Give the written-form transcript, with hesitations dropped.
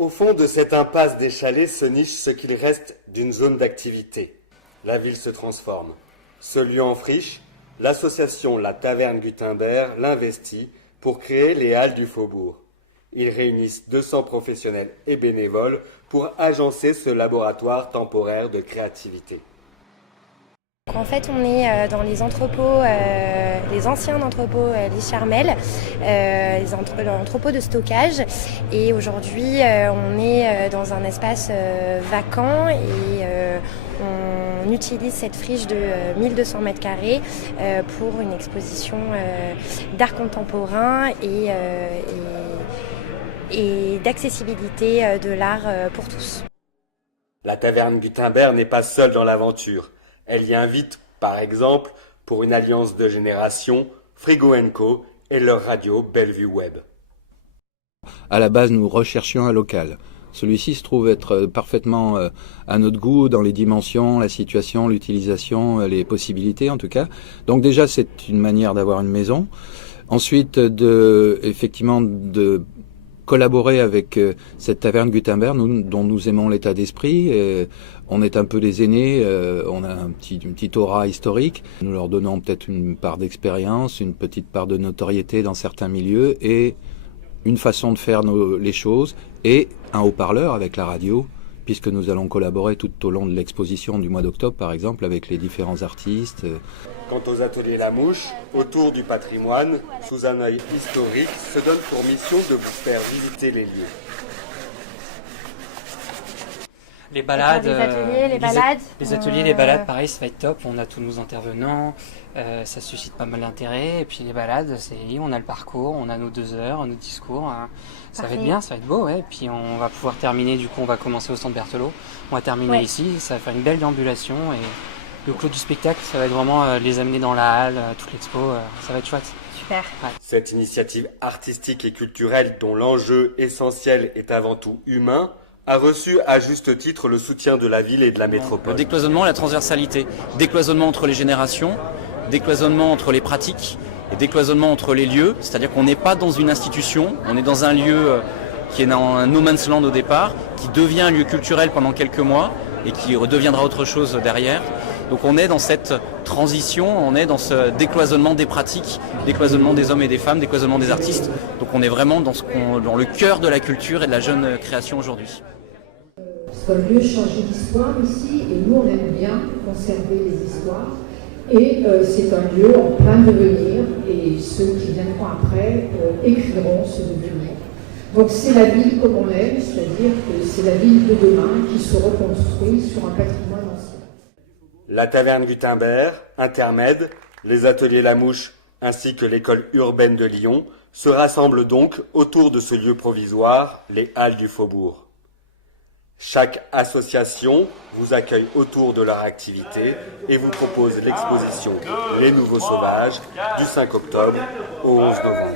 Au fond de cette impasse des chalets se niche ce qu'il reste d'une zone d'activité. La ville se transforme. Ce lieu en friche, l'association La Taverne Gutenberg l'investit pour créer les Halles du Faubourg. Ils réunissent 200 professionnels et bénévoles pour agencer ce laboratoire temporaire de créativité. En fait, on est dans les entrepôts, les anciens entrepôts Les Charmelles, les entrepôts de stockage. Et aujourd'hui, on est dans un espace vacant et on utilise cette friche de 1200 mètres carrés pour une exposition d'art contemporain et d'accessibilité de l'art pour tous. La Taverne Gutenberg n'est pas seule dans l'aventure. Elle y invite, par exemple, pour une alliance de génération, Frigo & Co et leur radio Bellevue Web. À la base, nous recherchions un local. Celui-ci se trouve être parfaitement à notre goût dans les dimensions, la situation, l'utilisation, les possibilités en tout cas. Donc déjà, c'est une manière d'avoir une maison. Ensuite, effectivement, de collaborer avec cette taverne Gutenberg, dont nous aimons l'état d'esprit. On est un peu les aînés, on a une petite aura historique. Nous leur donnons peut-être une part d'expérience, une petite part de notoriété dans certains milieux et une façon de faire les choses et un haut-parleur avec la radio, puisque nous allons collaborer tout au long de l'exposition du mois d'octobre, par exemple, avec les différents artistes. Quant aux ateliers La Mouche, autour du patrimoine, sous un œil historique, se donne pour mission de vous faire visiter les lieux. Les balades, les ateliers, les balades, pareil, ça va être top. On a tous nos intervenants, ça suscite pas mal d'intérêt. Et puis les balades, on a le parcours, on a nos 2 heures, nos discours. Ça va être bien, ça va être beau, ouais. Et puis on va pouvoir terminer, du coup, on va commencer au centre Berthelot. On va terminer ici, ça va faire une belle déambulation. Et le clos du spectacle, ça va être vraiment les amener dans la halle, toute l'expo, ça va être chouette. Super. Ouais. Cette initiative artistique et culturelle, dont l'enjeu essentiel est avant tout humain, a reçu à juste titre le soutien de la ville et de la métropole. Le décloisonnement et la transversalité. Décloisonnement entre les générations, décloisonnement entre les pratiques et décloisonnement entre les lieux. C'est-à-dire qu'on n'est pas dans une institution, on est dans un lieu qui est dans un no man's land au départ, qui devient un lieu culturel pendant quelques mois et qui redeviendra autre chose derrière. Donc on est dans cette transition, on est dans ce décloisonnement des pratiques, décloisonnement des hommes et des femmes, décloisonnement des artistes. Donc on est vraiment dans le cœur de la culture et de la jeune création aujourd'hui. C'est un lieu changé d'histoire ici et nous on aime bien conserver les histoires et c'est un lieu en plein devenir et ceux qui viendront après écriront ce devenir. Donc c'est la ville comme on l'aime, c'est-à-dire que c'est la ville de demain qui se reconstruit sur un patrimoine ancien. La Taverne Gutenberg, Intermède, les ateliers La Mouche ainsi que l'école urbaine de Lyon se rassemblent donc autour de ce lieu provisoire, les Halles du Faubourg. Chaque association vous accueille autour de leur activité et vous propose l'exposition Les Nouveaux Sauvages du 5 octobre au 11 novembre.